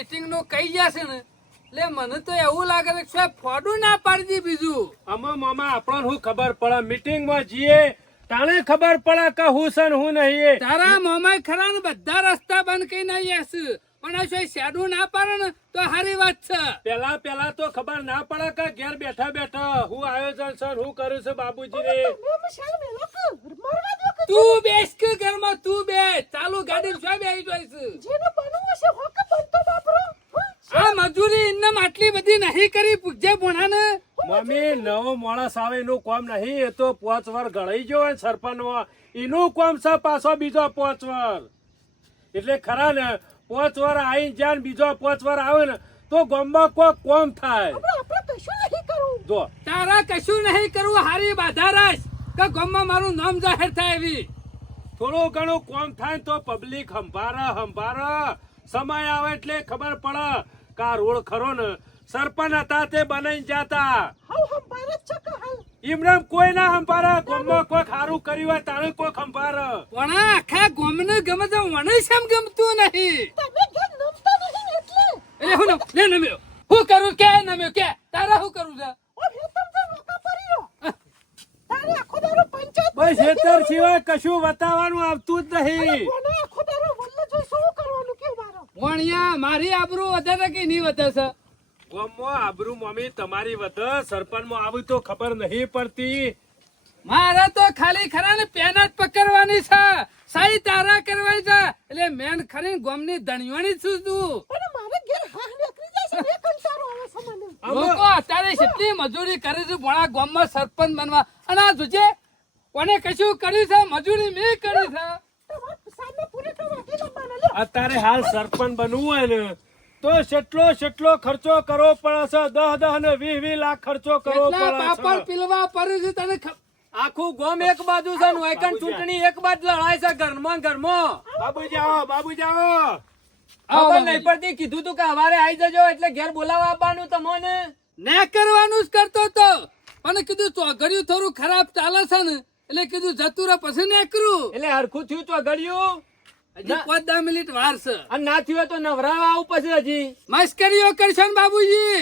Meeting નું કહી જશે ને એટલે મને તો એવું લાગે કે સાહેબ ફોડું ના પાડી બીજું અમે મામા આપણને શું ખબર પડે મીટિંગ માં જઈએ તાણે ખબર પડે કે હું છે ને હું નહીં. તારા મોમાય ખરા ને બધા રસ્તા બંધ કરી નાખ્યા છે પણ આ શેડું ના પાડે ને તો સારી વાત છે. પેલા તો ખબર ના પડે કે ઘેર બેઠા બેઠા હું આયોજન છે હું કરું છું બાબુજી રે. તું બેસ કે ઘરમાં તું બેસ ચાલુ ગાડી શું બેસી જોઈશ આ મજૂરી ઇન્નમ આટલી બધી નહીં કરી પૂજ્ય ભોણાને. મમ્મી નવો માણસ આવે એનું કામ નહીં એ તો 5 વાર ગણાઈ ગયો હોય સરપંચ એનું કામ છે પાછો બીજો 5 વાર એટલે ખરા ને 5 વાર આવીને જ્યાં બીજો 5 વાર આવે ને તો ગામમાં કોઈ કોમ થાય. જો તારા કશું નહીં કરવું હારી બાધા રાખ કે ગામમાં મારું નામ જાહેર થાય એવી થોડું ઘણું કોમ થાય તો પબ્લિક સંભારે સમય આવે એટલે ખબર પડે કે આ રોડ ખરો ને સરપંચ હતા તે બનાવી જતા એમને કોઈ ના સંભારે ગામમાં કોઈ સારું કર્યું હોય તારે કોઈ સંભારે પણ આખા ગામને ગમે તો મને શેમ ગમતું નહીં એટલે હું નમ્યો હું કરું કે નમ્યો કે તારા શું કરું છે બસ ખેતર સિવાય કશું બતાવવાનું આવતું જ નહીં. વણિયા મારી આબરૂ વધારે કે નહીં વધારે ગામમાં આબરૂ મમ્મી તમારી વધે સરપંચમાં આવું તો ખબર નહીં પડતી. મારે તો ખાલી ખરા ને પેન જ પકડવાની છે સહી તારા કરવાની છે એટલે મેન ખરી ગોમની ધણિયોની છું તું લોકો અત્યારે કેટલી મજૂરી કરે છે ભણા ગામમાં સરપંચ બનવા અને આ જોજે કોને કશું કર્યું છે મજૂરી મેં કરી છે અત્યારે હાલ સરપંચ બનવું હોય ને તો કેટલો ખર્ચો કરવો પડે છે 10 ને 20 લાખ ખર્ચો કરવો કેટલા પડે પાપડ છે. પીલવા પડે છે તને આખું ગામ એક બાજુ છે ને એકન ચૂંટણી એક બાજુ લડાય છે ઘરમાં બાબુજી આવો ખબર નહીં પડતી કીધું તું કે હવારે આવી જજો એટલે ઘેર બોલાવા આવવાનું તમને ને કરવાનું જ કરતો તો પણ કીધું ચોઘડિયું થોડું ખરાબ ચાલે છે ને એટલે કીધું જતું રહે પછી ને કરું એટલે હરખું થયું તો ઘડ્યું હજી 5-10 મિનિટ વાર છે અને ના થયું હોય તો નવરાવા આવું પછી હજી મસ્કરીઓ કરશો ને બાબુજી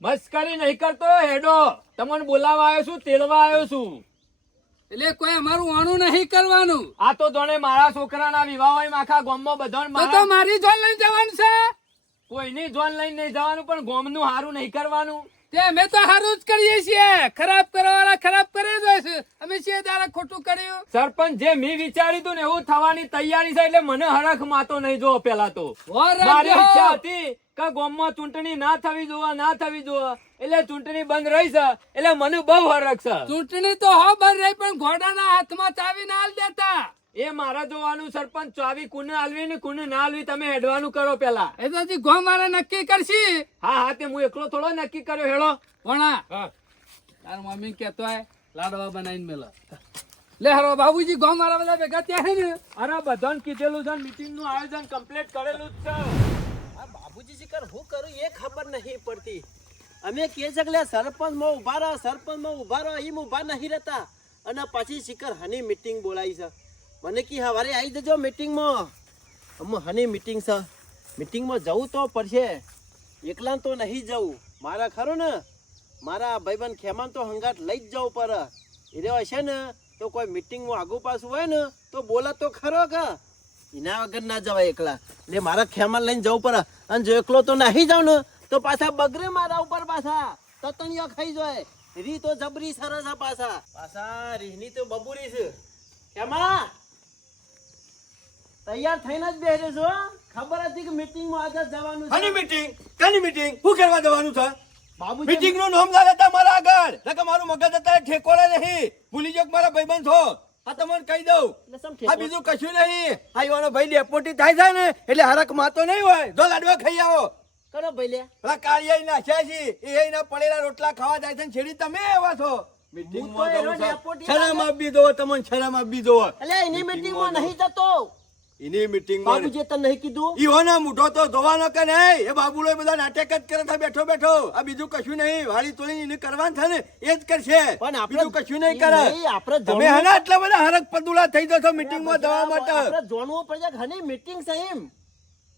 મસ્કરી નહીં કરતો હેડો તમને બોલાવા આવ્યો છું તેડવા આવ્યો છું એટલે કોઈ અમારું વાણું નહીં કરવાનું આ તો જોણે મારા છોકરાના વિવાહ હોય આખા ગામમાં બધા તો મારી જોન લઈને જવાનું છે કોઈની જોન લઈને નહીં જવાનું પણ ગામનું હારું નહીં કરવાનું તે અમે તો સારું જ કરીએ છીએ ખરાબ કરવાવાળા ખરાબ કરે જ હોય છે અમે છીએ તારા ખોટું કર્યું સરપંચ જે મેં વિચાર્યું હતું ને એવું થવાની તૈયારી છે એટલે મને હરખ માતો નહીં જોવો પેલા તો ઓર મારી રાખજો. ઈચ્છા હતી કે ગામમાં ચૂંટણી ના થવી જોવા એટલે ચૂંટણી બંધ રહી છે એટલે મને બહુ હરખ છે ચૂંટણી તો હો બંધ રહી પણ ઘોડાના હાથમાં ચાવી ના આલ દેતા એ મારા જોવાનું સરપંચ ચાવી કુને આલવી ને કુને ના આલવી તમે હેડવાનું કરો પેલા એ તો હજી ગોમ વાળા નક્કી કરશી હા તે હું એકલો થોડો નક્કી કર્યો હેડો ભણા તાર મમ્મી કેતો હોય લાડવા બનાવીને મેલો લે હરો બાબુજી ગોમ વાળા બધા ભેગા ત્યાં હે ને અરે બધાને કીધેલું છે મીટિંગ નું આયોજન કમ્પ્લીટ કરેલું જ છે બાબુજી શિકર હું કરું એ ખબર નહીં પડતી અમે કે છે કે સરપંચમાં ઉભા રહો એમ ઉભા નહીં રહેતા અને પછી શિકર હની મીટિંગ બોલાવી છે મને કી હવારે આવી જજો મીટિંગમાં હની મીટિંગ છે મીટિંગમાં જવું તો પડશે એકલા તો નહીં જવું મારા ખરો ને મારા ભાઈબંધ ખેમાન તો હંગાટ લઈ જ જવું પડે એ હશે ને તો કોઈ મીટિંગમાં આગુ પાછું હોય ને તો બોલા તો ખરો કે એના વગર ના જવાય એકલા એટલે મારા ખેમાન લઈને જવું પડે અને જો એકલો તો નહીં જાવ ને તો પાછા બગરે મારા ઉપર પાછા તતણીઓ ખાઈ જાય રી તો જબરી સરસ પાછા રીહની તો બબુરી છે ખેમા તૈયાર થઈને જ બેહરે છો ખબર હતી કે મીટિંગમાં આજે જવાનું છે કની મીટિંગ શું કરવા જવાનું છે બાબુજી મીટિંગ નું નામ ના લેતા મારા આગળ નકર મારું મગજ અત્યારે ઠેકોડા નહીં ભૂલી જાવ કે મારા ભાઈબંધ છો આ તમને કહી દઉં આ બીજું કશું નહીં આ ઈવાનો ભાઈ ડેપોટી થાય છે ને એટલે હરક માતો નહીં હોય જો લાડવા ખાઈ આવો કરો ભાઈ લે પેલા કાળિયા નાખ્યા છે એ એના પડેલા રોટલા ખાવા જાય છે ને છેડી તમે એવા છો મીટિંગમાં જવું છે શરમ આપી દો તમને શરમ આપી દો એટલે એની મીટિંગમાં નહીં જતો એની મીટિંગ બાબુજી તને નહીં કીધું ઈવાનો મુઠો તો જોવાનો કે નહીં એ બાબુલો બધા નાટક જ કરે છે બેઠો આ બીજું કશું નહીં વાળી તોડી એને કરવાનું છે ને એ જ કરશે પણ આપણે બીજું કશું નહીં કરે આપણે તમે હના આટલા બધા હરક પદુલા થઈ જશો મીટિંગ માં જવા માટે આપણે જોણવું પડશે કે હની મીટિંગ છે એમ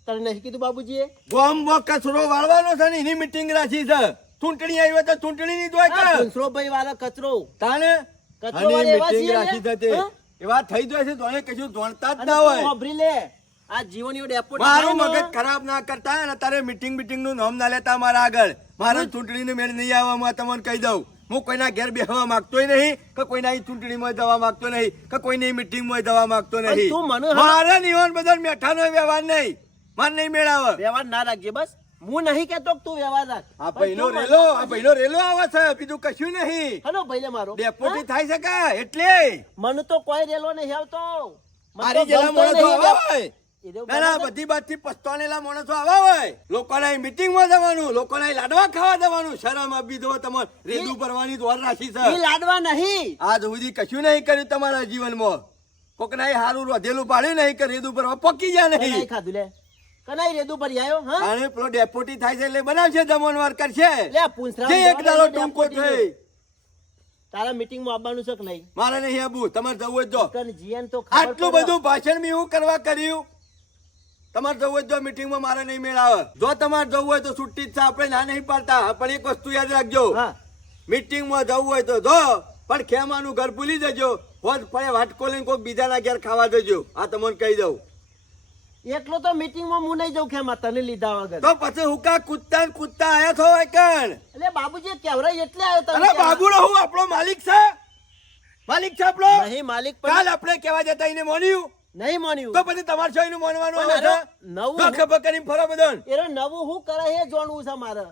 તને નહીં કીધું બાબુજીએ? ગામમાં કચરો વાળવાનો છે ને એની મીટિંગ રાખી છે. ચૂંટણી આવી હોય તો ચૂંટણીની જ હોય આ કે ભૂંસરોભાઈ વાળો કચરો તાને કચરો આની વાળા એવા meeting છીએ રાખી છે તે. ને? હા? એવા થઈ જાય છે તો એને કશું જાણતા જ અને ના તું હોય. સાંભળી લે, આ જીવનીઓ ડેપોટ મારું થાય ને, મગજ ખરાબ ના કરતા અને તારે મીટિંગ નું નામ ના લેતા મારા આગળ. મારે ચૂંટણીની મેળ નહીં આવવામાં તમને કહી દઉં. હું કોઈના ઘેર બેસવા માંગતોય નહીં કે કોઈના ચૂંટણીમાં જવા માંગતો નહીં કે કોઈની મીટિંગમાં જવા માંગતો પણ નહીં. તું મને મારે નિવાન બધા મેઠાનો વ્યવહાર નહીં. માર નહીં મેળાવે. વ્યવહાર ના રાખજે બસ. હું નહીં કેતો કે તું વ્યવહાર રાખ. આ પણ ભાઈનો તું મને રેલો આ ભાઈનો રેલો આવે છે બીજું કશું નહીં. હલો ભાઈ લે મારો. ડેપોટી થાય છે કે એટલે મને તો કોઈ રેલો નહીં આવતો. મને મારી તો જેલા ગમતો માણસો નહીં. આવા હોય. એ દેવ ના ના બરાબર. બધી બાજુથી પસ્તાનેલા માણસો આવા હોય. લોકોના મીટિંગમાં જવાનું, લોકોના લાડવા ખાવા જવાનું. શરમ આપી દો તમારે. રેદુ ભરવાની દોર રાખી ઈ છે. લાડવા નહીં. આજ સુધી કશું નહીં કર્યું તમારા જીવનમાં. કોકનાએ હારું રોધેલું પાડ્યું નહીં કે રેદુ ભરવા પકી જાય કનાઈ નહીં. ખાધું લે. કનાઈ રેદુ પર આવ્યો હા? આને પેલો ડેપોટી થાય છે એટલે બનાવશે જમણવાર કરશે. લે પૂંછરા જે એક દાડો ટૂંકો થઈ. તારા મીટિંગ માં આવવાનું છે કે નહીં? મારે નહીં આબુ. તમારે જવું હોય તો કન જીએન તો ખબર આટલું પડે. બધું ભાષણ મેં હું કરવા કર્યું. તમારે જવું હોય તો મીટિંગમાં મારે નહીં મેળ આવે. જો તમારે જવું હોય તો છુટ્ટી જ છે. આપણે ના નહીં પાડતા. પણ એક વસ્તુ યાદ રાખજો. હા મીટિંગમાં જવું હોય તો જો, પણ ખેમાનું ઘર ભૂલી જજો. હોજ પડે વાટકો લઈને કોઈ બીજાના ઘેર ખાવા જજો. આ તમને કહી દઉં. એકલો તો મીટિંગ માં હું નહીં જાઉં ખેમા તને લીધા વગર. તો પછી હુકા કૂદતા ને કૂદતા આયા છો હોય કણ. એટલે બાબુજી કેવરાય એટલે આવ્યો તને અરે કહેવા. બાબુડો હું આપણો માલિક છે. માલિક છે આપણો. નહીં માલિક પણ કાલ આપણે કહેવા જતા એને માન્યું. નહીં માન્યું. તો પછી તમારે શું એનું માનવાનું પણ આવે છે? નવું તો ખબર કરીને ફરો બધાને. એનો નવું હું કરે એ જાણવું છે મારે.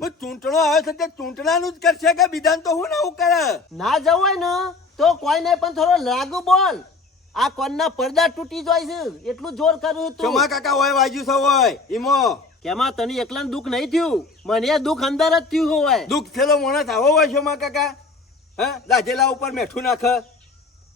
હું ચૂંટણો આવે છે તે ચૂંટણાનું જ કરશે કે બીજાને તો હું નવું કરે. ના જવું હોય ને તો કોઈ નહીં પણ થોડો લાગુ બોલ. આ કોણના પડદા તૂટી જાય છે એટલું જોર કર્યું તું. ચોમા કાકા હોય વાજ્યું છે હોય ઈમો કેમાં તને એકલા દુઃખ નહીં થયું? મને દુઃખ અંદર જ થયું હોય. દુઃખ થયેલો માણસ આવો હોય ચોમા કાકા. હે દાજેલા ઉપર મેઠું નાખે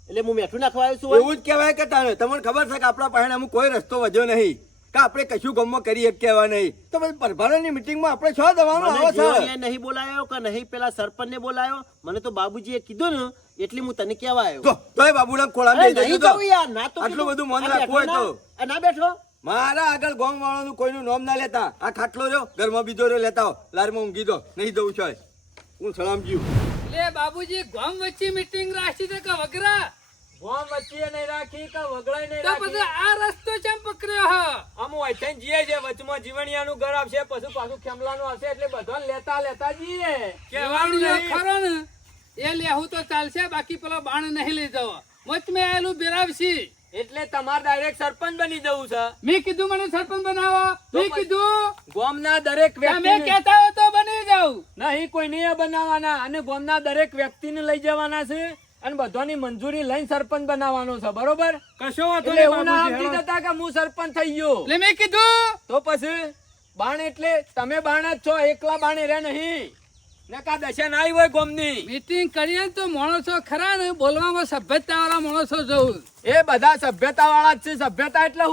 એટલે હું મેઠું નાખવા આવ્યો છું હોય? એવું જ કહેવાય કે તારે તમને ખબર છે કે આપણા પાસે અમુક કોઈ રસ્તો વધ્યો નહીં કે આપણે કશું ગમમાં કરી કહેવા નહીં. તો પછી પરભારાની મીટિંગમાં આપણે છો દવાનું મને આવો છે. જીવણીએ નહીં બોલાયો કે નહીં પેલા સરપંચ ને બોલાયો. મને તો બાબુજીએ કીધું ને એટલે હું તને કહેવા આવ્યો. જો તોય બાબુના ખોળા અરે દઈ નહીં દેજો તો. જવું યાર, ના તો આટલું કીધું. બધું મન આ રાખવું હોય બેઠો તો. ના? આ ના બેઠો. મારા આગળ ગામ વાળાનું કોઈનું નામ ના લેતા. આ ખાટલો રહ્યો ઘરમાં બીજો રહ્યો લેતા આવો. લારમાં ઊંઘી દો નહીં જવું છે. હું સલામજી. લે બાબુજી ગામ વચ્ચે મીટિંગ રાખી છે કે વગરા? ગોમ વચ્ચે નહીં રાખી કે વગડાય નહીં તો રાખી. પછી આ રસ્તો ચમ પકડ્યો હ? આમ વૈઠાઈને જીએ છે વચમાં જીવણિયાનું ઘર આવશે પછી પાછું ખેમલાનું આવશે એટલે બધાને લેતા જીએ. કહેવાનું જો ખરો ને એ લેવું તો ચાલશે, બાકી પેલો બાણ નહીં લઈ જવો. વચમે આયેલું બેરાવશી. એટલે તમારે ડાયરેક્ટ સરપંચ બની જવું છે. મેં કીધું મને સરપંચ બનાવો. મેં કીધું ગામના દરેક તમે વ્યક્તિ કહેતા હો તો બની જાઉં. નહીં કોઈ નહીં બનાવવાના અને ગામના દરેક વ્યક્તિને લઈ જવાના છે અને બધાની મંજૂરી લઈને સરપંચ બનાવવાનો છે બરોબર. કશો વાંધો એટલે નહીં એવું ના બાબુજી, સમજી હેડો. જતા કે હું સરપંચ થઈ ગયો. એટલે મેં કીધું તો પછી બાણ એટલે તમે બાણ જ છો, એકલા બાણે રે નહીં. નકા દશા ના આવી હોય ગામની. મીટિંગ કરીએ ને તો માણસો ખરા ને બોલવામાં સભ્યતા વાળા માણસો જવું. એ બધા સભ્યતા વાળા જ છે. સભ્યતા એટલે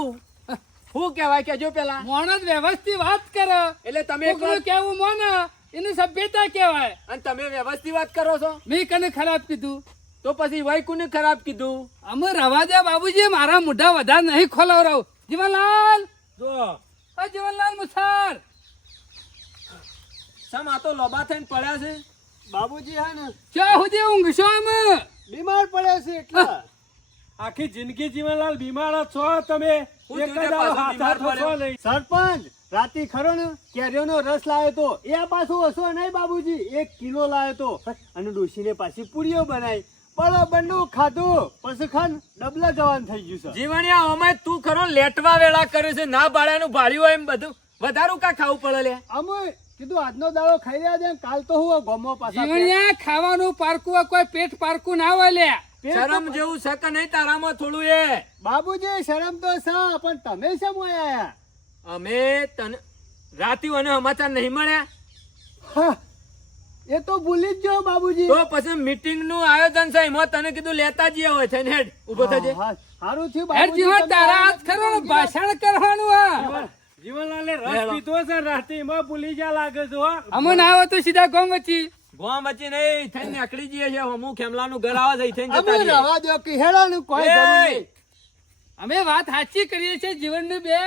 હું કહેવાય કેજો પેલા. માણસ વ્યવસ્થિત વાત કરે એટલે તમે કોકનું કેવું મોને એને સભ્યતા કહેવાય. અને તમે વ્યવસ્થિત વાત કરો છો મેં કને ખરાબ કીધું? તો પછી વય કોને ખરાબ કીધું? અમે રવા દે બાબુજી, મારા મોઢા વધારે નહીં ખોલાવરાવ. જીવનલાલ, જો ઓ જીવનલાલ મુસાર, સમ આ તો લોબા થઈને પડ્યા છે. બાબુજી હે ને ક્યાં સુધી ઊંઘશો અમે? બીમાર પડ્યા છે એટલે. આખી જિંદગી જીવનલાલ બીમાર જ છો તમે. હું એક જ જોઈને દાડો પાછો હાથ બીમાર હાથ પડ્યો. નહીં. સરપંચ રાતી ખરો ને કેરીઓનો રસ લાવ્યો તો એ પાછો હસો નહીં બાબુજી 1 કિલો લાવ્યો તો અને ડોશીને પાછી પૂરીઓ બનાવી બરાબરનું ખાધું પછી ખાન ડબલા જવાન થઈ ગયું છે. જીવણિયા અમે તું ખરો લેટવા વેળા કર્યું છે. ના ભાડાનું ભાડ્યું હોય એમ બધું વધારું કા ખાવું પડે લે. અમે કીધું આજનો દાડો ખાઈ રહ્યા છે કાલ તો હું ગોમો પાછા જીવણિયા ખાવાનું પારકું હોય, કોઈ પેટ પારકું ના હોય લે. પેટ તો- શરમ જેવું છે કે નહીં તારામાં થોડું એ? બાબુજી શરમ તો છે પણ તમે શેમ આયા? અમે તને રાતી અને સમાચાર નહીં મળ્યા હા, એ તો ભૂલી જ ગયો બાબુજી. તો પછી મીટિંગ નું આયોજન છે એમાં તને કીધું લેતા જઈએ હોય છે હેડ ઉભો થજે. હા, સારું થયું હેડ બાબુજી, જીવન, તમે તારા આયા હાથ ખરો ને ભાષણ કરવાનું હા. જીવનલાલે રસ પીધો છે રાતે એમાં ભૂલી જા લાગે છે હો. અમે ના આવે તો સીધા ગામ વચ્ચે. ગોમ વચ્ચે નહીં થઈને નીકળી જઈએ છે. હમું ખેમલાનું ઘર આવે છે થઈને અમે જતા રહીએ. રવા દો કે હેડાનું કોઈ જરૂર એ! નહીં. અમે વાત સાચી કરીએ છીએ જીવનની બે.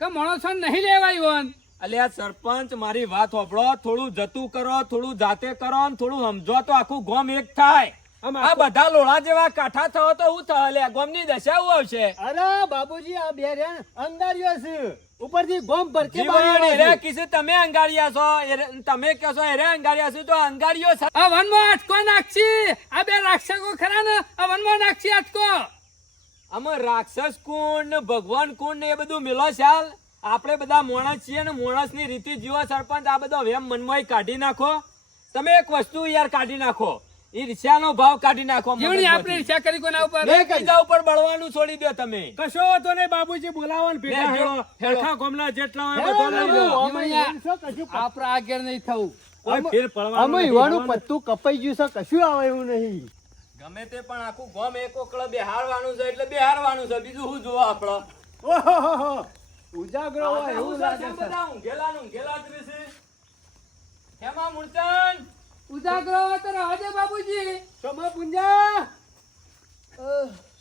કે માણસો નહીં લેવાય વન અલ્યા સરપંચ મારી વાત હોભળો, થોડું જતું કરો, થોડું જાતે કરો ને થોડું સમજો તો આખું ગામ એક થાય. આ બધા લોડા જેવા કાઠા થયો તો હું થાય લ્યા, ગામની દશા હું આવશે. અરે બાબુજી આ બે રેણ અંગાર્યો છે ઉપરથી ગોમ ભરકે જીવન બાળ્યો એરે છે. કીધું તમે અંગારિયા છો, તમે કહો છો એરે અંગારિયા છો, તો અંગારિયો છે. આ વનમાં અટકો નાખશી. આ બે રાક્ષસો ખરા ને આ વનમાં નાખશી અટકો. આમાં રાક્ષસ કુંડ ને ભગવાન કુંડ ને એ બધું મિલો ચાલ. આપણે બધા માણસ છીએ ને માણસની રીતિ જીવો. સરપંચ આ બધો વેમ મનમાં કાઢી નાખો. તમે એક વસ્તુ યાર કાઢી નાખો, ઈર્ષ્યાનો ભાવ કાઢી નાખો. જીવણી આપણે ઈર્ષ્યા કરી કોના ઉપર? એકબીજા ઉપર બળવાનું છોડી દો તમે. કશો વાંધો નહીં બાબુજી, બોલાવો ને ભેગા લે, હેડો. હેડો. આખા ગામના જેટલા હોય હેડો, બધા લઈ હેડો. લો. અમે એમ છો કશું આપણે આગળ નહીં થવું. કોઈ ફેર પડવાનું અમે નથી, યુવાનું પડવાનું. પત્તું કપાઈ ગયું છે, કશું આવે એવું નહીં. ગમે તે પણ આખું ગામ એક ઓકળે બેહારવાનું છે એટલે બેહારવાનું છે. બીજું શું જોવો આપડે? ઓહોહોહો. ઉજાગરો હોય એવું લાગે છે. બધા ઊંઘેલા ને ઊંઘેલા જ રહેશે. હેમા મૂળચંદ, ઉજાગરો હોય તો રહેવા દે બાબુજી. સમા પુંજા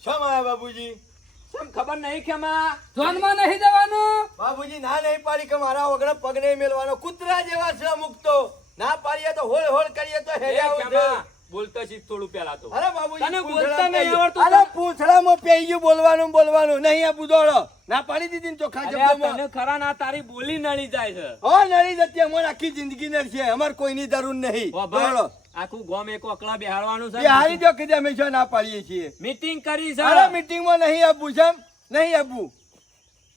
શા માં બાબુજી? કેમ ખબર નહીં ખેમા? જોનમાં નહીં જવાનું. બાબુજી ના નહીં પાડી કે મારા વગર પગ નહીં મેલવાનો. કૂતરા જેવા છે અમુક તો. ના પાડીએ તો હોળ હોળ કરીએ તો એ હેડ્યા આવું છે. ખેમા, બોલતો શીખ થોડું પહેલા તો. અરે બાબુજી, તને પૂંછડામાં બોલતા નહીં પેઈ આવડતું? ગયું. અરે પૂંછડામાં પેઈ ગયું બોલવાનું નહીં આ બુધોળો. ના પાડી દીધી ને ચોખ્ખા અરે શબ્દોમાં. તને ખરા ના તારી બોલી નળી જાય છે. હો નડી જતી અમારે આખી જિંદગી નડશે. અમારે કોઈની જરૂર નહીં. ઓ ભાઈ, દોડો. આખું ગામ એક ઓકળા બેહારવાનું એ હારી છે. દો કીધે અમે શું ના પાડીએ છીએ. મીટિંગ કરી છે. અરે મીટિંગમાં નહીં આપવું છે એમ? નહીં આપવું.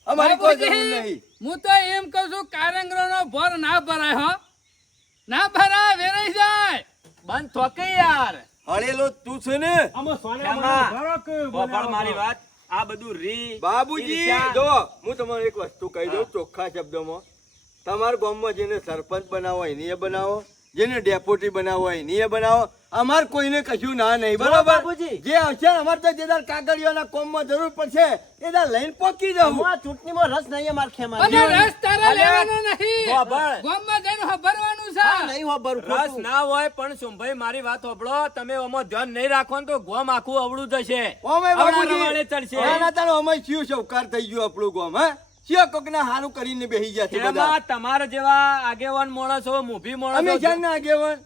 અમારી કોઈ જરૂર બાબુજી, નહીં. હું તો એમ કહું છું કારંગરોનો ભર ના ભરાય હો. ના ભરાય, વેરાઈ જાય. બંધ થોકે યાર. હળેલો તું છે ને આમાં સોના ખેમા, મને ભરો કે બોલ બોલાવો. મારી વાત. આ બધું રી બાબુજી ઈર્ષ્યા. જો હું તમને એક વસ્તુ કહી દઉં ચોખ્ખા શબ્દોમાં. તમારા ગામમાં જેને સરપંચ બનાવો એની એ બનાવો, જેને ડેપ્યુટી બનાવો એની એ બનાવો. અમાર કોઈને કશું ના નહીં, બરોબર? બાબુજી. જે હશે અમારે તો જે દાર કાગળિયોના કોમમાં જરૂર પડશે એ દાર લઈને પહોંચી જવું. હું આ ચૂંટણીમાં રસ નહીં અમાર ખેમા. અને રસ તારે લેવાનો નહીં. ખબર. ગામમાં જઈને ભરવાનું હા, છે. નહીં હો બરું રસ ખોટું. ના હોય પણ સોમભાઈ મારી વાત હોભળો. તમે આમાં ધ્યાન નહીં રાખો ને તો ગોમ આખું અવળું જશે. ઓમે અવળા બાબુજી રવાડે ચડશે. ના તારો અમે શિવ સૌકાર થઈ ગયું આપણું ગામ. હા શિવ કોકના હારું કરીને બેસી જશે બધા. એમાં તમારા જેવા આગેવાન માણસો, મોભી અમે માણસો જાણના આગેવાન.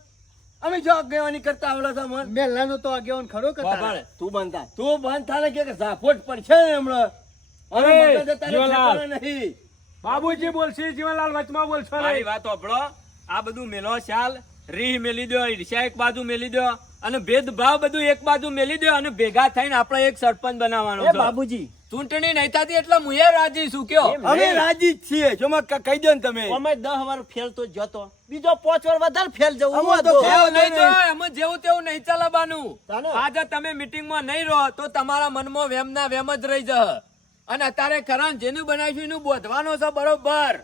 અમે જો આગેવાની કરતા આવડે છે અમને. મેલાનો તો આગેવાન ખરો કે તારે? ખબર. તું બંધ થા. તું બંધ થા ને કે ઝાપોટ પડશે ને હમણાં. હવે અરે, મગજ તારે જીવનલાલ. ઠેકાણે નહીં. બાબુજી બોલશે, જીવનલાલ વચમાં બોલશો મારી નહીં. વાત હોભળો. આ બધું મેલો ચાલ, રીહ મેલી દો, ઈર્ષ્યા એક બાજુ મેલી દો અને ભેદભાવ બધું એક બાજુ મેલી દો અને ભેગા થઈને આપણે એક સરપંચ બનાવવાનો એ છે. બાબુજી ચૂંટણી નહીં થતી એટલે હું એ રાજી છું કયો. અમે રાજી જ છીએ. જો માં કહી દો ને તમે. અમે 10 વાર ફેલ તો જતો, બીજો 5 વાર વધારે ફેલ જવું. અમે તો હું ફેલ એવું નહીં તો એમાં જેવું તેવું નહીં ચલાવવાનું. ચાલો. આજે તમે મીટિંગમાં નહીં રહો તો તમારા મનમાં વેમ ના વેમ જ રહી જશે. અને અત્યારે ખરા ને જેનું બનાવ્યું એનું બોધવાનો છે બરોબર.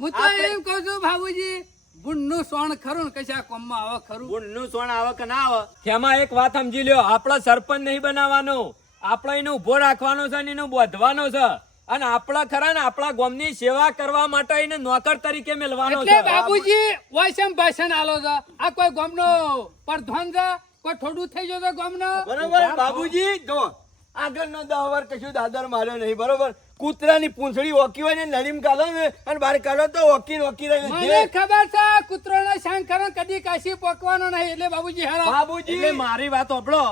હું તો એમ કહું છું બાબુજી, ગુણનું સોણ ખરું ને કશા કોમમાં આવે ખરું. ગુણનું સોણ આવે કે ના આવે, તેમાં એક વાત સમજી લ્યો. આપણે સરપંચ નહીં બનાવવાનો, આપણે એને ઉભો રાખવાનો છે અને એનું બોધવાનો છે. અને આપણા ખરા ને આપણા ગામની સેવા કરવા માટે એને નોકર તરીકે મેળવાનો એટલે છે. બાબુજી વાયસમ ભાષણ આલો છે. આ કોઈ ગામનો પ્રધાન છે, કોઈ થોડું થઈ જતો ગામનો. બરોબર બાબુજી જો આગળનો 10 વાર કશું દાદર માર્યો નહીં, બરોબર? કૂતરાની પૂંછડી ઓકી હોય ને નડીમ કાઢો ને અને બહાર કાઢો તો ઓકી રહે. મને ખબર છે કૂતરોનો શાંગ ખરો કદી કાશી પકવાનો નહીં. એટલે બાબુજી હારો બાબુજી એટલે મારી વાત સાંભળો.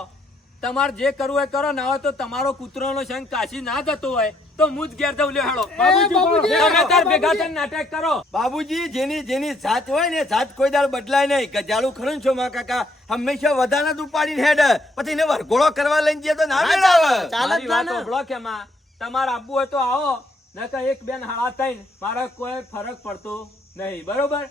તમારે જે કરવું એ કરો, ના હોય તો તમારો કૂતરોનો સંગ કાશી ના જતો હોય તો હું જ ઘેર જઉં. લ્યો હેડો. બાબુજી, તમે તાર ભેગા થઈને નાટક કરો. બાબુજી જેની જાત હોય ને જાત કોઈ દાળ બદલાય નહીં. ગજાળું ખરું ને છો માં કાકા હંમેશા વધારે જ ઉપાડીને હેડે, પછી એને વરઘોડો કરવા લઈને જઈએ તો ના મેળાવે. ચાલે મારી જ વાત ના. સાંભળો કે માં, તમારે આપવું હોય તો આવો, નકર એક બેન હાડા થઈને મારે કોઈ ફરક પડતો નહીં, બરોબર?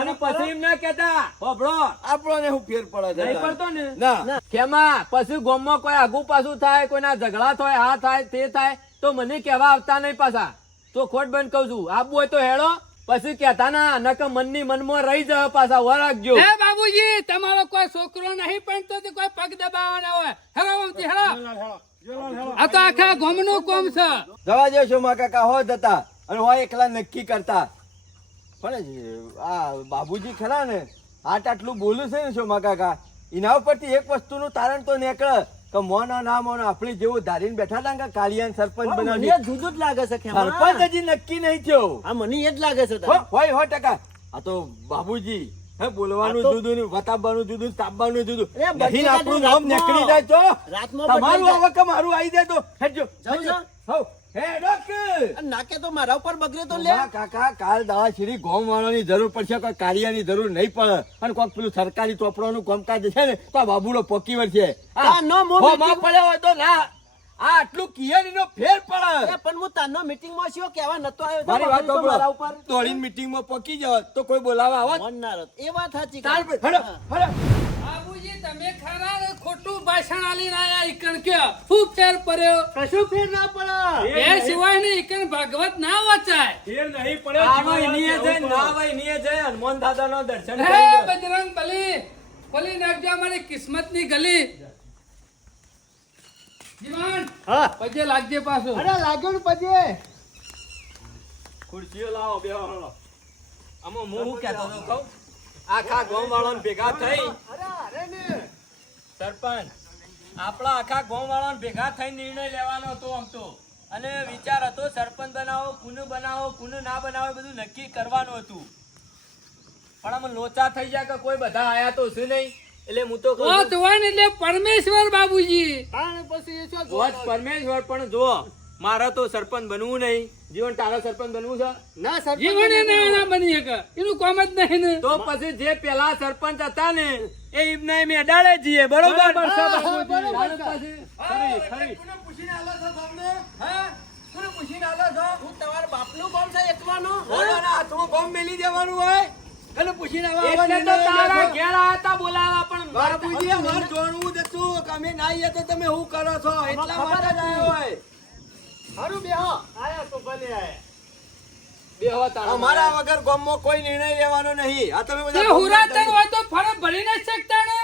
અને પછી એમ ના કહેતા સાંભળો, આપણને શું ફેર પડે છે નહીં તારે? પડતો ને ના કેમાં પછી ગામમાં કોઈ આગુ પાછું થાય, કોઈના ઝઘડા થાય, આ થાય તે થાય તો મને કહેવા આવતા નહીં પાછા. તો ખોટ બંધ કહું છું. આપવું હોય તો હેડો, પછી કહેતા ના, નકર મનની મનમાં રહી જાય પાછા. વરાગજો. એ બાબુજી તમારો કોઈ છોકરો નહીં પણ તો કોઈ પગ દબાવવાના હોય. હેરો આમથી હેરો. આ તો આખા ગામનું કોમ છે. જવા દો છો માં કાકા હોત હતા અને હોય એકલા નક્કી કરતા. પણ આ બાબુજી ખરા ને આટલું બોલું છે ને છો માં કાકા, એના ઉપરથી એક વસ્તુનું તારણ તો નીકળે કે મોનો ના મોનો આપણે જેવું ધારીને બેઠા હતા ને કે કાળિયાને સરપંચ મને બનાવી જુદું જ લાગે છે ખેમા. સરપંચ હજી નક્કી નહીં થયો. હા મને એ જ લાગે છે હો, હોય 100%. આ તો બાબુજી હે બોલવાનું આ તો- જુદું ને વતાવવાનું જુદું ને તાપવાનું જુદું અરે બધી નહીં આપણું નામ રાતમાં- નીકળી જાય તો રાતમાં તમારું બદલાઈ આવે કે મારું આવી જાય તો હેડજો જાઉં છું. હો હે ડોક્ટર અને નાકે તો મારા ઉપર બગડ્યો તો લે. ના કાકા કાલ દાવા શ્રી ગોમ વાળાની જરૂર પડશે કોઈ કાર્યની જરૂર નહીં પડે અને કોઈક પેલું સરકારી ચોપડાનું કામકાજ છે ને તો આ બાબુડો પોકી વળશે આ નો મો meeting- પડ્યો હોય તો ના આ આટલું કિયાનીનો ફેર પડે એ પણ હું તારનો મીટિંગમાં છું કેવા નતો આવ્યો મારી વાત તો મારા ઉપર દોડીને મીટિંગમાં પોકી જાવ તો કોઈ બોલાવા આવો મન ના રત. એ વાત સાચી તાર પર હડો હડો બાબુજી તમે ખરા ને ખોટું ભાષણ આલીને આયા ઈકણ કે શું ફેર પડ્યો કશું ફેર ના પડે. એ સિવાય ને ઈકણ ભાગવત ના વચાય ફેર નહીં પડે આનો એનીએ જઈને ના હોય એનીએ જઈ હનુમાન દાદાનો દર્શન હે કરી લો. બજરંગ બલી ખોલી નાખજો અમારી કિસ્મતની ગલી જીવન હા પજે લાગજે પાછું અરે લાગ્યો ને પછી ખુરશીઓ લાવો બેહો હળો. આમાં હું શું કહેતો હતો કહું? આખા ગામ વાળાને ભેગા થઈ અરે અરે ને સરપંચ આપણા આખા ગામ વાળાને ભેગા થઈ નિર્ણય લેવાનો હતો આમ તો અને વિચાર હતો સરપંચ બનાવો કુનું ના બનાવો એ બધું નક્કી કરવાનું હતું પણ આમાં લોચા થઈ ગયા કે કોઈ બધા આયા તો છે નહીં એટલે હું તો કહું ઓ જવાન એટલે પરમેશ્વર બાબુજી તાણ પછી એ શું વોચ પરમેશ્વર પણ જો મારે તો સરપંચ બનવું નહીં. જીવન તારા સરપંચ બનવું છે ના સરપંચ જીવન એને ના બની શકે એનું કામ જ નહીં ને તો પછી જે પેલા સરપંચ હતા ને એ એમને મેડાળે જઈએ બરોબર બરોબર છે. ખરી ખરી કોને પૂછીને આલો છો તમને હે કોને પૂછીને આલો છો હું તમારા બાપનું કામ છે એકવાનું બોલાના હાથમાં બોમ્બ મેલી દેવાનું હોય કને પૂછીને આવા એટલે તો તારા ઘેર આયા તા બોલાવા પણ બાબુજી અમાર જોણવું હતું કે અમે ના આવીએ તો તમે શું કરો છો એટલા માટે જ આવ્યો હોય હારું બેહો આયા તો ભલે આયા બેહો તારા અમારા વગર ગામમાં કોઈ નિર્ણય લેવાનો નહીં આ તમે તે બધા હુરાતન હોય તો ફરક ભરી ન શકતા ને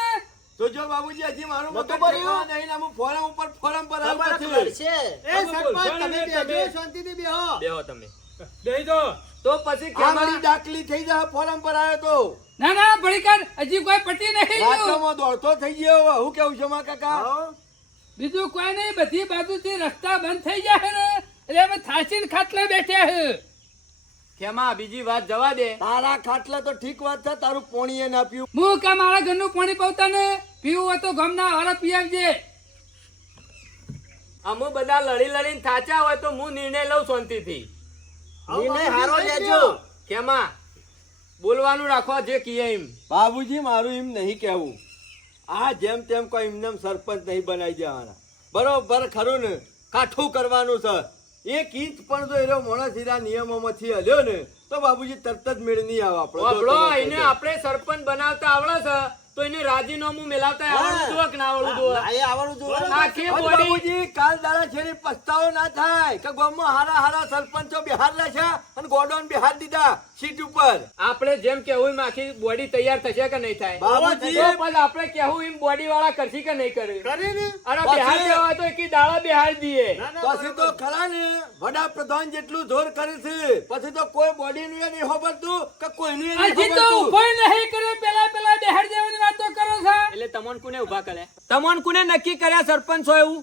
તો જો બાબુજી હજી મારું મગજ નતું ભર્યું? ઠેકાણા નહીં ને અમે ફોરમ ઉપર ફોરમ પર તમારા આવ્યા છે છે એ સરપંચ બોલ, તમે બોલ, બેહજો તમે. શાંતિથી બેહો બેહો તમે બેહી દો તો પછી આ મારી દાખલી થઈ જાય ફોરમ પર આવ્યો તો ના ના ભડીકાર હજી કોઈ પટી નહીં ગયું. રાત્રમાં દોડતો થઈ ગયો હવે. હું કેવું છું માં કાકા બીજું કોઈ નહીં બધી બાજુથી રસ્તા બંધ થઈ જાય ને એટલે અમે થાચીને ખાટલે બેઠ્યા છે કેમાં બીજી વાત જવા દે તારા ખાટલા તો ઠીક વાત છે તારું પોણીએ ના પીવું હું કે મારા ઘરનું પાણી પાવતા ને પીવું હોય તો ગમના હારા પી આવજે અમે બધા લડીને થાચા હોય તો હું નિર્ણય લઉં શાંતિથી નિર્ણય હારો લેજો કેમાં બોલવાનું રાખો જે કીએ એમ બાબુજી મારું એમ નહીં કેવું આ જેમ તેમ કોઈ એમને સરપંચ નહીં બનાવી દેવાના બરોબર ખરું ને કાઠું કરવાનું છે એક ઇંચ પણ જો એનો માણસ એના નિયમોમાંથી હલ્યો ને તો બાબુજી તરત જ મેળ નહીં આવે આપણો. વાપરો એને આપણે સરપંચ બનાવતા આવડે છે તો એને રાજીનામું મેલાવતા આવડતું હોય કે ના આવડતું હોય? ના, એ આવવાનું જોવાનું. આખી અને બોડી બાબુજી કાલ દાડા છેડી પસ્તાવો ના થાય કે ગામમાં હારા હારા સરપંચો બિહાર લાગ્યા અને ગોડોન બિહાર દીધા સીટ ઉપર આપણે જેમ કેવું એમ આખી બોડી તૈયાર થશે કે નહીં થાય બાબુજી. તો પછી આપણે કેવું એમ બોડી વાળા કરશી કે નહીં કરે કરી ને અને પછી- બિહાર દેવા હોય તો એકી દાડા બિહાર દઈએ પછી તો ખરા ને વડાપ્રધાન જેટલું જોર કરે છે પછી તો કોઈ બોડી નું નહીં ખબરતું કે કોઈનું નહીં હજી તો ખબરતું. ઉભો નહીં કર્યો પેલા બેહાર દેવાની વાતો કરો છો એટલે તમોન કોને ઉભા કરે તમોન કોને નક્કી કર્યા સરપંચ હોય એવું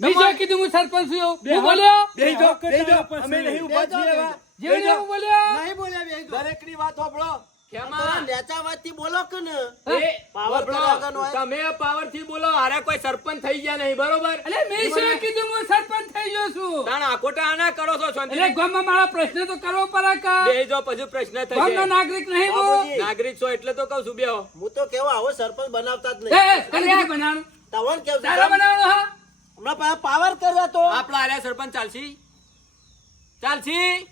બીજો કીધું હું સરપંચ છું એવું. હું બોલ્યો બેહી જાઓ, બેહી જાઓ. પછી. અમે નહીં ઊભા છીએ એવા. જેવડે હું બોલ્યો નહીં બોલ્યા બેહજો. દરેકની વાત સાંભળો. કેમાં નેચા વાતથી બોલો કે ને એ પાવર બોલો, કરાવવાનો હોય. તમે પાવર થી બોલો હારે કોઈ સરપંચ થઈ ગયા નહીં બરોબર એટલે મેં શું કીધું હું સરપંચ થઈ ગયો છું તાણ આકોટા આના કરો છો શાંતિ એટલે ગામમાં મારા પ્રશ્ન તો કરવો પડે કા બે જો પછી પ્રશ્ન ગામનો થશે નાગરિક નહીં હું બાબુજી. નાગરિક છો એટલે તો કહું છું બેહો હું તો કેવો આવો સરપંચ બનાવતા જ એ નહીં કલ્યાણ બનાવવાનું તવન કેવું છે? તારા બનાવવાનું હા હમણાં પાછા પાવર કર્યા તો આપડા હારે સરપંચ ચાલશી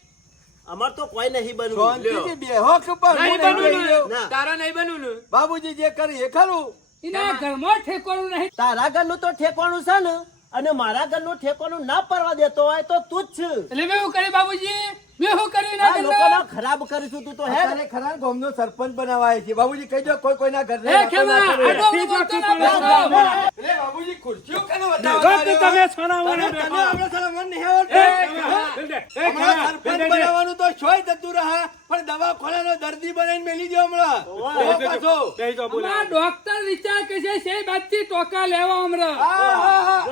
અમાર તો કોઈ નહીં બનવું શાંતિથી બેહો કે પણ નહીં હું નહીં બનવું બેહી રહ્યો. ને? ના. તારા નહીં બનવું ને બાબુજી જે કરી એ ખરું એના ઘરમાં ઠેકવાનું નહીં તારા ઘરનું તો ઠેકવાનું છે ને અને મારા ઘરનું ઠેકવાનું ના પડવા દેતો હોય તો તું જ છે એટલે મેં એવું કર્યું બાબુજી મેં શું કર્યું ના આ કરતા? લોકોના ખરાબ કરીશું તું તો હે અત્યારે ખરા ગામનો સરપંચ બનાવાય છે બાબુજી કહી દો કોઈ કોઈના ઘરને એ વાતો ખેમા, ના કરે. આગળ હું બોલતો ના બોલતો. એટલે બાબુજી ખુરશીઓ કેનો ગપ બતાવવા તો તમે સોનાવાને તને બેઠા. આપણે સાલા મન નહીં આવડતું. હમણાં સરપંચ બનાવવાનું તો છોય જતું રહે પણ દવાખાનાનો દર્દી બનાવીને મેલી દો હમણાં એવો પાછો. હમણાં ડોક્ટર વિચાર કરશે છે બાદથી ટોકા લેવા હમણાં. હા, હા, હા.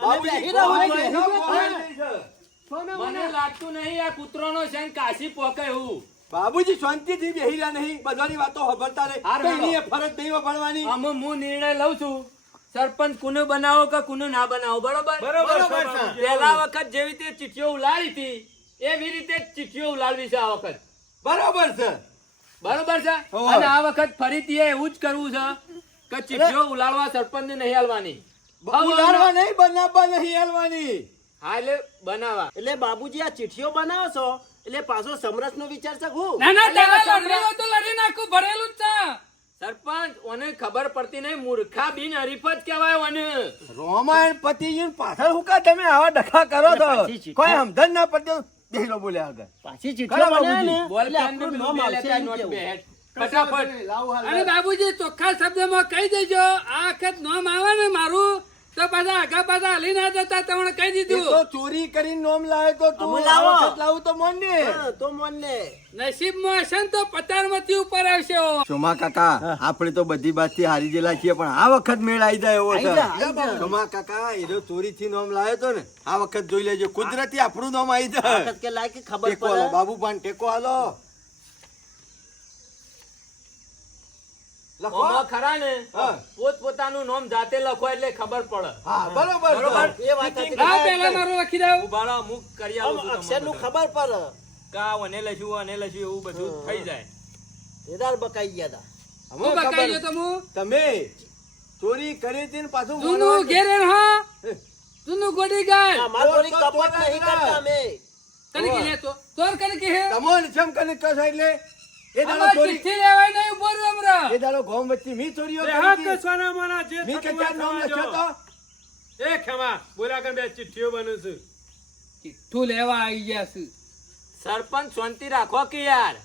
અને બાબુજી બેહી રહો, કોઈ બેહી નહીં, રહો. કોઈ નહીં છે. મને લાગતું નહીં આ કૂતરોનો છે ને કાશી પોકે એવું. બાબુજી શાંતિથી બેહી રહ્યા નહીં બધાની વાતો સાંભળતા રહે હાર કઈની હાલો. એ ફરજ નહીં વફાડવાની. આમાં હું નિર્ણય લઉં છું સરપંચ કુને બનાવો કે કુને ના બનાવો બરોબર બરોબર છે. પહેલા વખત જેવી રીતે ચિઠ્ઠીઓ ઉલાળી હતી એવી રીતે જ ચિઠ્ઠીઓ ઉલાળવી છે આ વખત બરોબર છે બરોબર છે હોવે. અને આ વખત ફરીથી એવું જ કરવું છે કે ચિઠ્ઠીઓ ઉલાળવા સરપંચને નહીં હાલવાની ઉલાળવા નહીં બનાવવા નહીં હાલવાની. હા એટલે બનાવવા એટલે બાબુજી આ ચિઠ્ઠીઓ બનાવો છો એટલે પાછો સમરસ નો વિચાર છે હું ના ના તારા લડવી હોય તો લડી નાખું ભરેલું જ છે. સરપંચ ઓને ખબર પડતી નહીં મૂર્ખા બિન હરીફ જ કહેવાય ઓને રોમાયણ પતિજી પાછળ હું કા તમે આવા ડખા કરો છો પાછી ચીઠી. કોઈ સમજણ ના પડતી દેખલો બોલ્યા આગળ પાછી ચિઠ્ઠીઓ ખરા બનાવે ને બોલ એટલે આપણું નામ આવશે એમ કેવું. ફટાફટ અને બાબુજી ચોખ્ખા શબ્દમાં કહી દેજો આ વખત નામ આવે ને મારું તો પાછા આગા પાછા હાલી ના જતા તમને કહી એ તો દીધું. ચોરી કરીને નોમ લાવે તો તું અમે લાવો. આ વખત લાવું તો મોન ને હા, તો મોન ને નસીબમાં હશે ને તો 50 માંથી ઉપર આવશે હો. સોમા કાકા આપણે તો બધી બાજથી હારી ગયેલા છીએ પણ આ વખત મેળ આવી જાય એવો આઈ જા, આઈ જા. છે સોમા કાકા એ જો ચોરી થી નોમ લાવ્યો તો ને આ વખત જોઈ લેજો કુદરતી આપણું નામ આવી જાય વખત કે લાયક ખબર ટેકો હાલો પડે બાબુ પાન ટેકો હાલો લખો ઓમાં ખરા ને હા. પોતપોતાનું નામ જાતે લખો એટલે ખબર પડે હા બરોબર બરોબર. છે. એ વાત હતી. લાવ પહેલા મારું લખી દઉં. ઉભારો મુક કરી આલું છું અક્ષર નું તમને. ખબર પડે કા અને લખ્યું એવું બધું થઈ જાય એદાર બકાઈ ગયા તા હું હવે બકાઈ ખબર. ગયો તો હું. તમે ચોરી કરી હતી ને પાછું જૂનું માનવાનું. ઘેર હા જૂનું ગોડી ગાય અમાર થોડી તો કપટ તો નહીં ના. કરતા અમે કને કે હે તો તોર કને કે હે તમોન ચમ કને કસ એટલે એ દાડો આમાં ચોરી ચિઠ્ઠી લેવાય નહીં ઉભો રહ્યો હમણાં. એ દાડો ગોમ વચ્ચે મી ચોરીઓ બે કરી હાથ હતી. સોનામાના જે મી થતું કેટલા નામ હોય લખ્યો થવા તો દો. એ ખેમા બોલ્યા કે બે ચિઠ્ઠીઓ બનું છું ચિઠ્ઠું લેવા આવી ગયા છે. સરપંચ શાંતિ રાખો કે યાર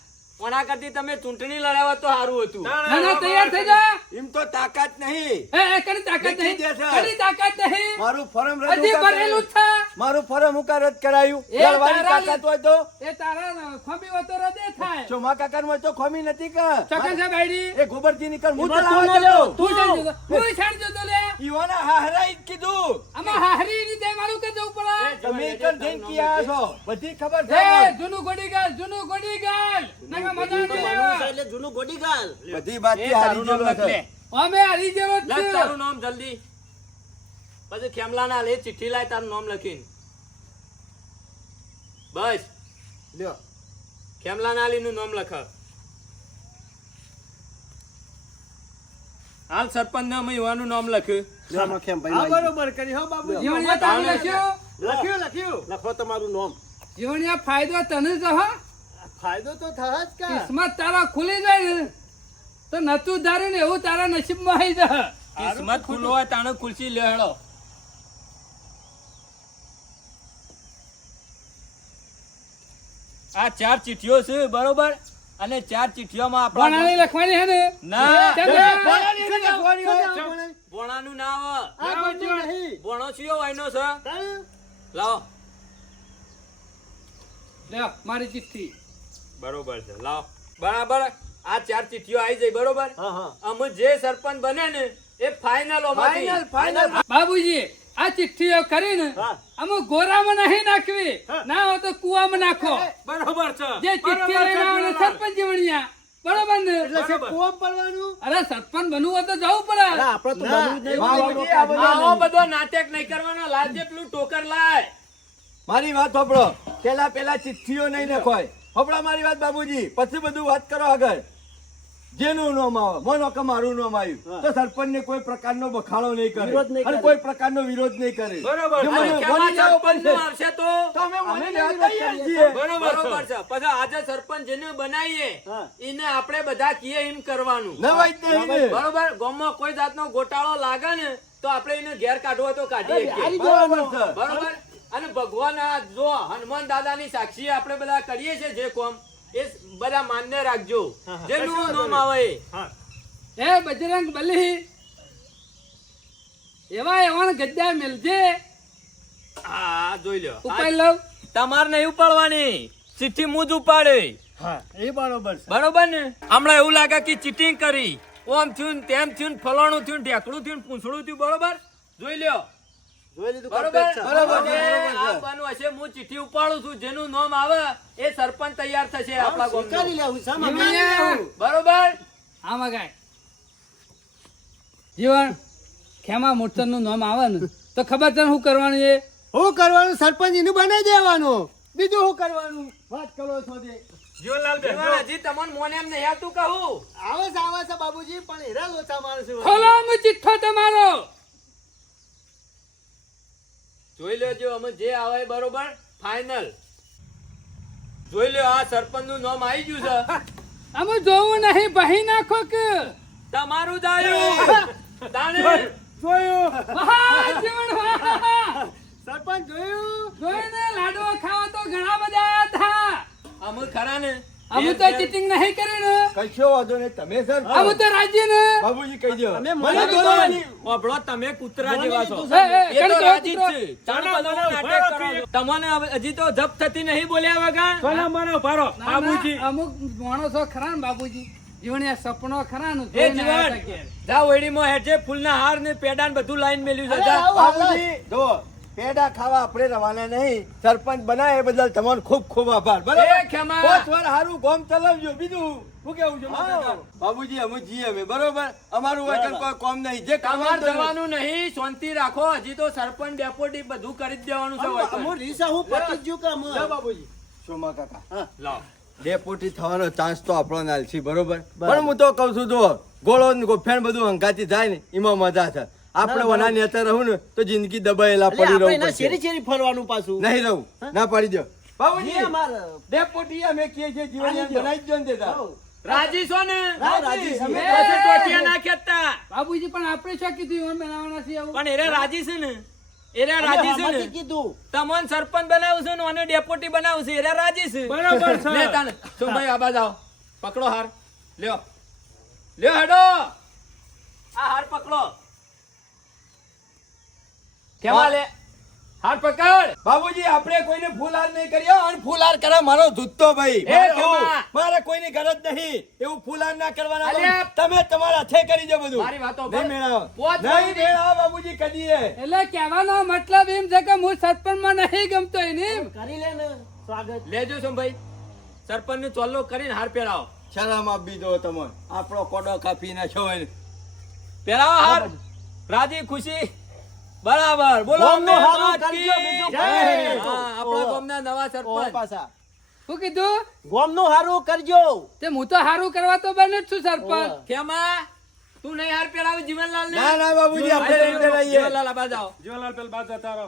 ઓના કરતી તમે ચૂંટણી લડાવત તો સારું હતું ના ના તૈયાર થઈ જા. એમ તો તાકાત નહીં એ કની તાકાત નહીં દેખી દે છે. કની તાકાત નહીં મારું ફોર્મ રદ હજી ઉકા ભરેલું કરાયું. જ છે. મારું ફોર્મ ઉકા રદ કરાયું એ લડવાની તારા તાકાત હોય તો એ તારા ખોબી હોય તો હૃદય થાય. ચોમા કાકા માં તો ખોમી નથી કે ચોકન છે બાયડી. એ ગોબરજી નીકળ હું એમાં ચલાવવા તું ન જતો. લો. તું છાડ જતો. તું છાડ જતો લે. ઈવાના હાહરાઈ જ કીધું આમાં હાહરી રીતે મારું કે જવું પડે. તમે કર જઈને કિયા છો બધી ખબર છે એ મને. જૂનું ગોડી ગાલ જૂનું ગોડી ગાલ નકા મજા જૂનું નહીં બનવું છે આવે. એટલે જૂનું ગોડી ગાલ બધી બાતથી એ હારી તારું નામ ગયેલો લખ લે. છે અમે હારી જેવો જ લખ છે. તારું નામ જલ્દી પછી ખેમલા ના લે ચિઠ્ઠી લાય તારું નામ લખીને બસ લ્યો ખેમલા ના નું નામ લખ હાલ સરપંચ ને અમે યુવાનું નામ લખ્યું લ્યો આમાં કેમ ભાઈ હા લાગી. બરોબર કરી હો બાબુજી જીવણિયા તારું લખ્યું. લખ્યું લખ્યું લખો તમારું નામ જીવણિયા ફાયદો તને જ હો. ફાયદો તો થાય જ કા કિસ્મત તારા ખુલી જાય ને તો નતું ધાર્યું ને એવું તારા નસીબમાં આવી જાય. કિસ્મત ખુલ્લો હોય તાણે ખુરશી લેહડો આ 4 ચિઠ્ઠીઓ છે બરોબર અને 4 ચિઠ્ઠીઓમાં ભણાની આપણા લખવાની હે ને ના ચાલ આ ભોણાનું ના આવે ગોઠવું નહીં ભોણો ચિયો વાયનો છે લાવો લે મારી ચિઠ્ઠી. બરોબર છે લાવો બરાબર આ 4 ચિઠ્ઠીઓ આવી જાય બરોબર હા હા અમે જે સરપંચ બને ને એ ફાઇનલ ફાઇનલ ફાઇનલ બાબુજી આ ચિઠ્ઠીઓ કરીને હા. અમે ગોરામાં નહીં નાખવી ના હોય તો કુવામાં નાખો. બરોબર છે જે ચિઠ્ઠી લઈને આવે ને સરપંચ જીવણિયા બરોબર ને એટલે છે કુવામાં પડવાનું અરે સરપંચ બનવું હોય તો જવું પડે. અરે આપણે તો બનવું જ નહીં. બાબુજી, આ બધા આવો બધો નાટક નહીં કરવાનો લાલ જેટલું ટોકર લાય મારી વાત સાંભળો પેલા ચિઠ્ઠીઓ નહીં લખોય સાંભળો મારી વાત બાબુજી પછી બધું વાત કરો આગળ જેનું નામ આવે મોનો કે મારું નામ આવ્યું તો સરપંચ ને કોઈ પ્રકારનો બખાડો નહીં વિરોધ કરે નહીં અને કરે. કોઈ પ્રકારનો વિરોધ નહીં કરે બરોબર. જો અને મને ખેમા મોની લેવો સરપંચનું પડશે. આવશે તો તો અમે મોની લેવા તૈયાર છીએ. બરોબર છે પછી આજે સરપંચ જેને બનાવીએ હા. એને આપણે બધા કીએ એમ કરવાનું નવાઈ જ નહીં ને. બરોબર ગામમાં કોઈ જાતનો ગોટાળો લાગે ને તો આપણે એને ઘેર કાઢવો હોય તો કાઢીએ હારી શકીએ. જવાનું. બરાબર છે. બરોબર અને ભગવાન આ જો હનુમાન દાદાની સાક્ષી આપણે બધા કરીએ છીએ જે કોમ એ બધા માન્ય રાખજો જેનું નામ આવે એ. એ બજરંગ બલી એવા ગદ્દા મિલજે હા જોઈ લ્યો ઉપર લવ તમારે નહીં ઉપાડવાની ચિઠ્ઠી મુજ ઉપાડે હા એ બરોબર છે. બરોબર ને હમણાં એવું લાગે કે ચીટિંગ કરી ઓમ થયું ને તેમ થયું ને ફલાણું થયું ને ઢેકડું થયું ને પૂંછડું થયું બરોબર જોઈ લ્યો જોઈ લીધું બરોબર complete છે. બરોબર આ બનવું હશે હું ચિઠ્ઠી ઉપાડું છું જેનું નામ આવે એ સરપંચ તૈયાર થશે આપણા સ્વીકારી ગામનો લેવું સામે બરોબર હા મગાય જીવન ખેમા મોટસન નું નામ આવે ને તો ખબર તને શું કરવાનું છે શું કરવાનું? સરપંચ એનું બનાવી દેવાનું. બીજું શું કરવાનું? વાત કરો છો તે. જીવનલાલ બેન જીવન, હજી તમને મોને એમ નહીં આવતું કહું આવે છે બાબુજી, પણ હેરા લોચા માણસ છે. ખોલો અમે ચિઠ્ઠો તમારો જોઈ લેજો અમે જે આવે એ બરોબર ફાઇનલ જોઈ લ્યો આ સરપંચ નું નામ આવી ગયું છે અમે જોવું નહીં બહી નાખો કે તમારું જ આવ્યું તાણે જોયું વાહ, જીવન વાહ. સરપંચ જોયું? જોઈને લાડવો ખાવા તો ઘણા બધા આયા હતા અમે ખરા ને અમે તો ચીટિંગ નહીં કરી ને કશો વાંધો નહીં, તમે સર અમે તો રાજી ને બાબુજી કહી દો. અમે મને મને બોલાવવાની. વાપરો તમે કૂતરા જેવા છો એ, એ, એ તો કણકો રાજી જ કૂતરો. છે ચાલો બધું નાટક કરો છો. તમને હવે હજી તો જપ થતી નહીં બોલ્યા વગર સોના માનો ભારો ના, ના, બાબુજી અમુક માણસો ખરા ને બાબુજી જીવન એ સપનો ખરા ને એ જોઈને આયા હતા જીવન ઘેર. જા ઓયડીમાં હેઠે ફૂલના હાર ને પેડા ને બધું લાઈન મેલ્યું છે જા. બાબુજી જો પેડા ખાવા આપણે રવાના નહીં, સરપંચ બનાવે એ બદલ તમારો ખૂબ ખૂબ આભાર. એ બરાબર ખેમા. 5 વાર હારું ગામ ચલાવજો. બીજું શું કેવું છે મારા કાકા? બાબુજી અમે જીએ અમે બરોબર, અમારું વચન કોઈ કોમ નહીં, જે કામ તમારે હોય તો જવાનું નહીં શાંતિ રાખો હજી તો સરપંચ ડેપોટી બધું કરી જ દેવાનું છે વચન. હું રીસા હું પતી જ ગયું કે અમે. જા બાબુજી. સોમા કાકા લાવ ડેપોટી થવાનો ચાન્સ તો આપણો નાલ છે બરોબર, પણ હું તો કઉ છું જો ગોળો ને ગોફેણ બધું હંગાતી થાય ને એમાં મજા છે. આપણે વના નેતા રહું ને તો જિંદગી દબાયેલા એટલે પડી આપણે રહું એના પડશે. શેરી શેરી ફરવાનું પાછું નહીં રહું, ના પાડી દો એ બાબુજી. અમારે ડેપોટી અમે કહીએ છીએ જીવન આલી દો. બનાવી જ જો ને દેતા. હઉ. રાજી છો ને હા, રાજી છીએ. અમે પાસે ટોટિયા ના ખેંચતા. બાબુજી પણ આપણે શું કીધું એમ બનાવવાના છે આવું પણ એરે રાજી છે ને એરે રાજી છે આમાંથી ને કીધું તમને સરપંચ બનાવું છે ને અને ડેપોટી બનાવું છે એરે રાજી છે બરાબર છે. લે તાને સોમભાઈ આ બાજુ આવો પકડો હાર લ્યો લ્યો હેડો આ હાર પકડો કેવા લે હાર પકડ બાબુજી આપણે કોઈને ફૂલહાર નહીં કર્યો અને ફૂલહાર કરે મારો જૂતો ભાઈ. એ મારે કેમાં? એવું, મારે કોઈની ગરજ નહીં એવું ફૂલહાર ના કરવાના. અલ્યા. તમે તમારા હાથે કરી દો બધું. મારી વાતો નહીં પર. મેળાવો. પોત નહીં વાળી દે. મેળાવો બાબુજી કદીએ. એટલે કહેવાનો મતલબ એમ છે કે હું સરપંચમાં નહીં ગમતો એની કરી લે ને સ્વાગત. લેજો સોમભાઈ સરપંચ નું ચોલ્લો કરીને હાર પહેરાવો શરમ આપી દો તમે, આપણો કોડો કાપી નાખ્યો હોય ને. પહેરાવો હાર રાજી ખુશી બરાબર બોલો ગામનું મેં હારું વાત કરજો, કી. બીજું હા, કંઈ નહીં. આપણા ગામના નવા ઓ સરપંચ પાછા શું કીધું ગોમનું હારું કરજો. તે હું તો સારું કરવા તો બને જ છું સરપંચ કેમાં તું નહીં હાર પહેરાવે જીવનલાલ ને ના ના બાબુજી આપણે નહીં પહેરાઈએ. જીવનલાલ આ બાજુ આવો. જીવનલાલ પેલ બાદ જતા રહો.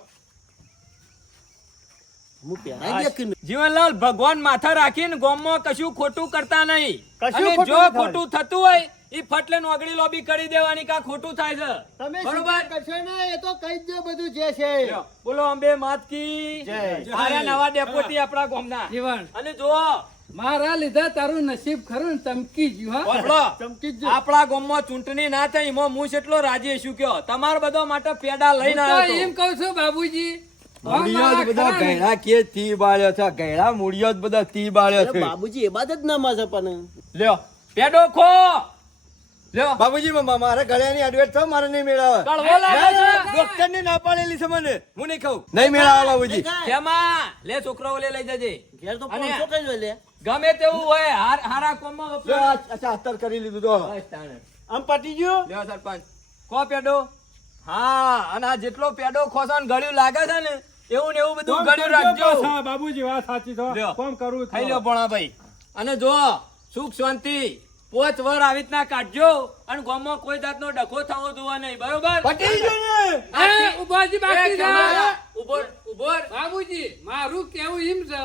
હું પહેરાઈ દે કે જીવનલાલ ભગવાન માથા રાખીને ગામમાં કશું ખોટું કરતા નહીં કશું અને ખોટું જો ના થાય. ખોટું થતું હોય ઈ ફટલે નોગડી લોબી કરી દેવાની કા ખોટું થાય છે તમે બરોબર શિકાર કરશો ને એ તો કહી જ દો બધું જે છે. લ્યો, બોલો અંબે માત કી જય. આર્યા નવા ડેપોટી આપણા ગામના જીવન અને જો મારા લીધે તારું નસીબ ખરું ને ચમકી ગયું હા વાપરો. ચમકી જ જો. આપણા ગામમાં ચૂંટણી ના થઈ એમાં હું એટલો રાજી છું કયો તમાર બધો માટે પેડા લઈને હું તો આવ્યો એમ કઉ છું બાબુજી મૂળિયો જ બધા ખરા ને. ગયડા કે તી બાળ્યો છે, ગયડા મૂળિયો જ બધા તી બાળ્યો અરે છે. બાબુજી એ બાદ જ નામાં છે પણ લ્યો પેડો ખો લ્યો બાબુજી મારે ગળ્યાની અડવેટ થયો, મારે નહીં મેળાવે. કળવો લાગે છે ડોક્ટર ને ના પાડેલી છે મને, હું નહીં ખાઉં. નહીં મેળાવે બાબુજી. કેમાં લે છોકરાઓ લે લઈ જજે ઘેર તો અને- 500 કઈ લે ગમે તેવું હોય હારા કોમમાં જો વપરાય. આ અચ્છા અત્તર કરી લીધું તો. બસ તાણે. આમ પટી ગયું લ્યો સરપંચ કો પેડો હા અને આ જેટલો પેડો ખોસો ને ગળ્યું લાગે છે ને એવું ને એવું બધું કોમ ગળ્યું કરજો રાખજો પાછા, બાબુજી વાત સાચી છે. લ્યો. કોમ કરવું ખાઈ લ્યો ભણા ભાઈ અને જો સુખ શાંતિ 5 વર આવી રીતના કાઢજો અને ગામમાં કોઈ જાતનો ડખો થવો જોવા નહીં બરોબર પટી ગયું ને. એ, ઉભાજી બાકી છે. ઉભો ઉભો બાબુજી મારું કેવું એમ છે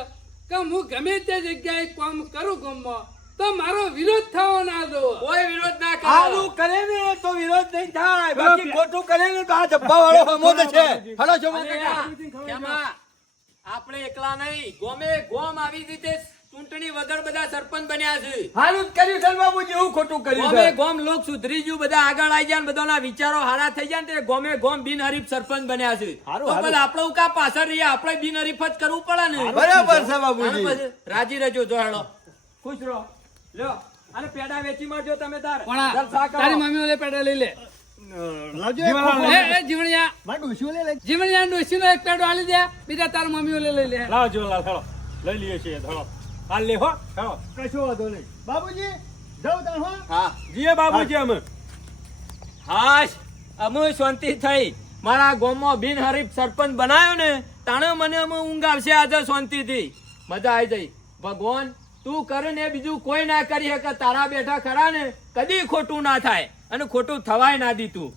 કે હું ગમે તે જગ્યાએ કામ કરું ગામમાં તો મારો વિરોધ થવો ના દો કોઈ વિરોધ ના કરો સારું કરે ને તો વિરોધ નહીં થાય, બાકી ખોટું કરે ને તો આ જબ્બા વાળો હમો તો છે. હલો છો અને આ કેમાં આપણે એકલા નહીં, ગોમે ગોમ આવી રીતે ચૂંટણી વગર બધા સરપંચ બન્યા છે. હારું જ કર્યું છે ને બાબુજી, એવું ખોટું કર્યું ગોમે છે. ગોમ લોક સુધરી ગયું, બધા આગળ આવી જાય ને બધાના વિચારો હારા થઈ જાય ને તે ગોમે ગોમ બિનહરીફ સરપંચ બન્યા છે. હારું, તો હારું. પછી આપણે કા પાછળ રહીએ, આપણે બિનહરીફ જ કરવું પડે ને. બરાબર છે અને બાબુજી. પછી રાજી રહેજો, જો હેડો ખુશ રહો. લ્યો અને પેડા વેચી મારજો તમે તાર. પણ આ જલસા કરો. તારી મમ્મી ઓલે પેડા લઈ લે. લાવજો જીવનલાલ, એ જીવણિયા, મારે ડોશીઓ લઈ લે. જીવણિયા ડોશીનો એક પેડો આલી દે, બીજા તારા મમ્મી ઓલે લઈ લે. લાવો જીવનલાલ, હેડો લઈ લઈએ છીએ, હેડો હાલ લે હો, હેડો કશો વાંધો નહીં બાબુજી, જાઉં તાણ હો. હા જીએ બાબુજી અમે. હાશ, અમે શાંતિ થઈ. મારા ગામમાં બિનહરીફ સરપંચ બનાવ્યો ને તાણે મને અમે ઊંઘ આવશે આજે શાંતિથી. મજા આવી જઈ. ભગવાન તું કરે ને બીજું કોઈ ના કરી શકે. તારા બેઠા ખરા ને કદી ખોટું ના થાય અને ખોટું થવાય ના દીધું.